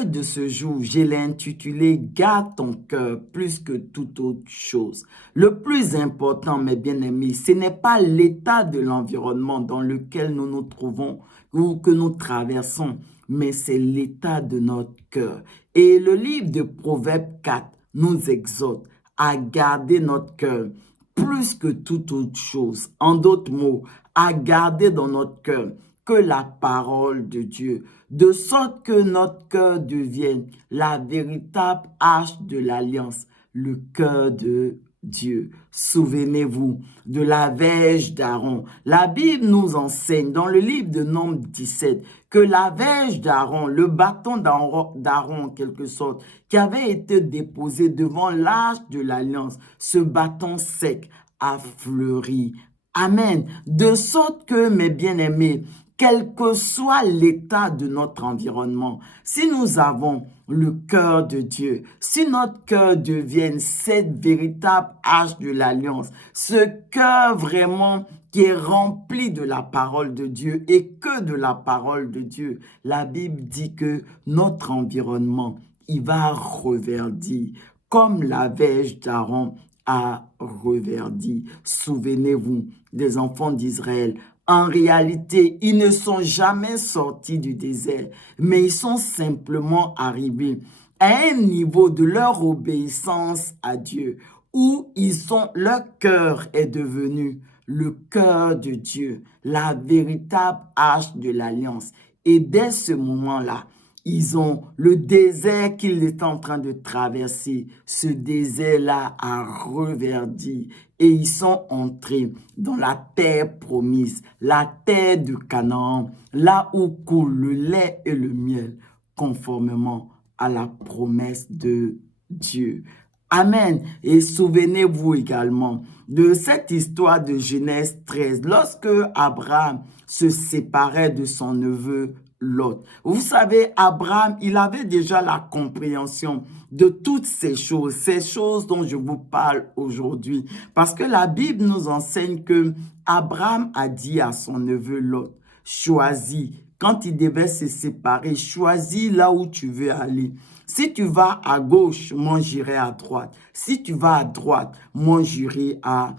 message de ce jour, je l'ai intitulé « Garde ton cœur plus que toute autre chose ». Le plus important, mes bien-aimés, ce n'est pas l'état de l'environnement dans lequel nous nous trouvons ou que nous traversons, mais c'est l'état de notre cœur. Et le livre de Proverbes 4 nous exhorte à garder notre cœur plus que toute autre chose. En d'autres mots, à garder dans notre cœur que la parole de Dieu, de sorte que notre cœur devienne la véritable arche de l'alliance, le cœur de Dieu. Souvenez-vous de la verge d'Aaron. La Bible nous enseigne dans le livre de Nombre 17 que la verge d'Aaron, le bâton d'Aaron en quelque sorte, qui avait été déposé devant l'arche de l'alliance, ce bâton sec a fleuri. Amen. De sorte que, mes bien-aimés, quel que soit l'état de notre environnement, si nous avons le cœur de Dieu, si notre cœur devient cette véritable arche de l'alliance, ce cœur vraiment qui est rempli de la parole de Dieu et que de la parole de Dieu, la Bible dit que notre environnement, il va reverdir comme la verge d'Aaron a reverdi. Souvenez-vous des enfants d'Israël. En réalité, ils ne sont jamais sortis du désert, mais ils sont simplement arrivés à un niveau de leur obéissance à Dieu où leur cœur est devenu le cœur de Dieu, la véritable arche de l'alliance. Et dès ce moment-là, ils ont le désert qu'ils étaient en train de traverser. Ce désert-là a reverdi et ils sont entrés dans la terre promise, la terre de Canaan, là où coule le lait et le miel, conformément à la promesse de Dieu. Amen. Et souvenez-vous également de cette histoire de Genèse 13, lorsque Abraham se séparait de son neveu Lot. Vous savez, Abraham, il avait déjà la compréhension de toutes ces choses dont je vous parle aujourd'hui. Parce que la Bible nous enseigne que Abraham a dit à son neveu Lot, choisis, quand il devait se séparer, choisis là où tu veux aller. Si tu vas à gauche, moi j'irai à droite. Si tu vas à droite, moi j'irai à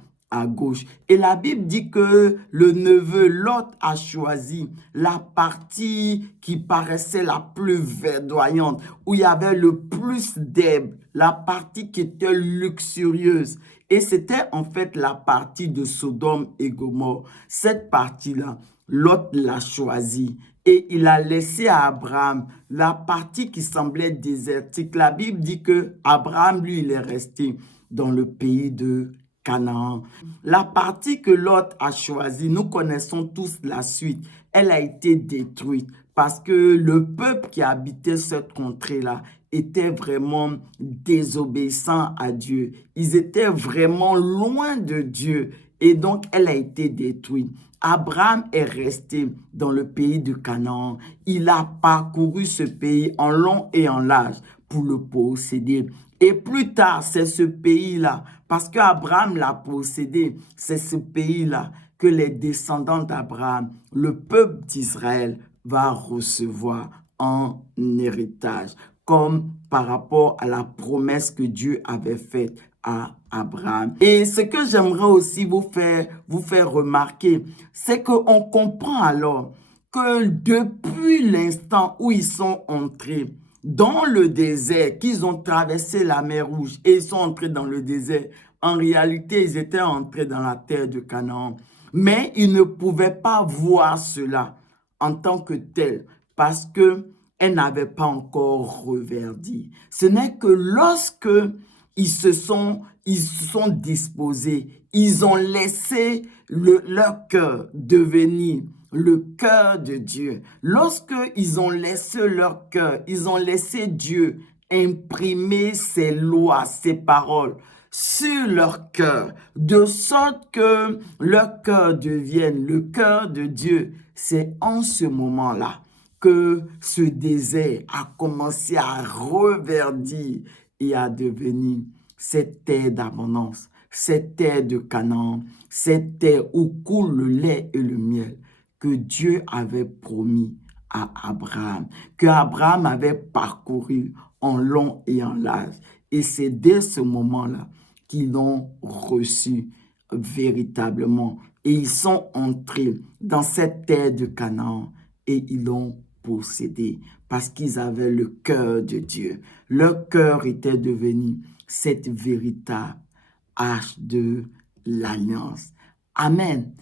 gauche. Et la Bible dit que le neveu Lot a choisi la partie qui paraissait la plus verdoyante, où il y avait le plus d'herbe, la partie qui était luxurieuse. Et c'était en fait la partie de Sodome et Gomorrhe. Cette partie-là, Lot l'a choisie. Et il a laissé à Abraham la partie qui semblait désertique. La Bible dit que Abraham, lui, il est resté dans le pays de Canaan. La partie que Lot a choisie, nous connaissons tous la suite. Elle a été détruite parce que le peuple qui habitait cette contrée-là était vraiment désobéissant à Dieu. Ils étaient vraiment loin de Dieu et donc elle a été détruite. Abraham est resté dans le pays de Canaan. Il a parcouru ce pays en long et en large pour le posséder. Et plus tard, c'est ce pays-là, parce qu'Abraham l'a possédé, c'est ce pays-là que les descendants d'Abraham, le peuple d'Israël, va recevoir en héritage, comme par rapport à la promesse que Dieu avait faite à Abraham. Et ce que j'aimerais aussi vous faire remarquer, c'est qu'on comprend alors que depuis l'instant où ils sont entrés dans le désert, qu'ils ont traversé la mer Rouge et ils sont entrés dans le désert, en réalité, ils étaient entrés dans la terre de Canaan. Mais ils ne pouvaient pas voir cela en tant que tel parce qu'elle n'avait pas encore reverdi. Ce n'est que lorsque ils se sont disposés, ils ont laissé leur cœur devenir le cœur de Dieu. Lorsque ils ont laissé leur cœur, ils ont laissé Dieu imprimer ses lois, ses paroles sur leur cœur, de sorte que leur cœur devienne le cœur de Dieu. C'est en ce moment-là que ce désert a commencé à reverdir et à devenir cette terre d'abondance, cette terre de Canaan, cette terre où coule le lait et le miel que Dieu avait promis à Abraham, que Abraham avait parcouru en long et en large. Et c'est dès ce moment-là qu'ils l'ont reçu véritablement. Et ils sont entrés dans cette terre de Canaan et ils l'ont possédé parce qu'ils avaient le cœur de Dieu. Leur cœur était devenu cette véritable arche de l'alliance. Amen.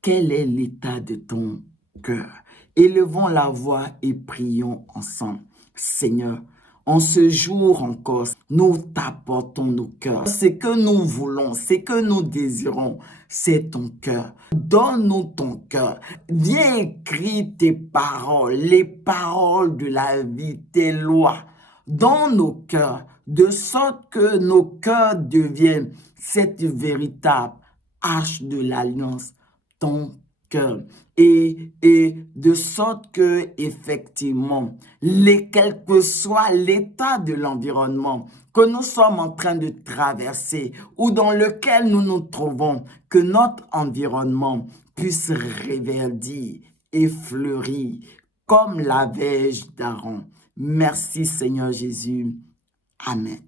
Quel est l'état de ton cœur? Élevons la voix et prions ensemble. Seigneur, en ce jour encore, nous t'apportons nos cœurs. Ce que nous voulons, ce que nous désirons, c'est ton cœur. Donne-nous ton cœur. Viens écrire tes paroles, les paroles de la vie, tes lois dans nos cœurs, de sorte que nos cœurs deviennent cette véritable arche de l'alliance, ton cœur. Et de sorte que, effectivement, quel que soit l'état de l'environnement que nous sommes en train de traverser ou dans lequel nous nous trouvons, que notre environnement puisse reverdir et fleurir comme la verge d'Aaron. Merci Seigneur Jésus. Amen.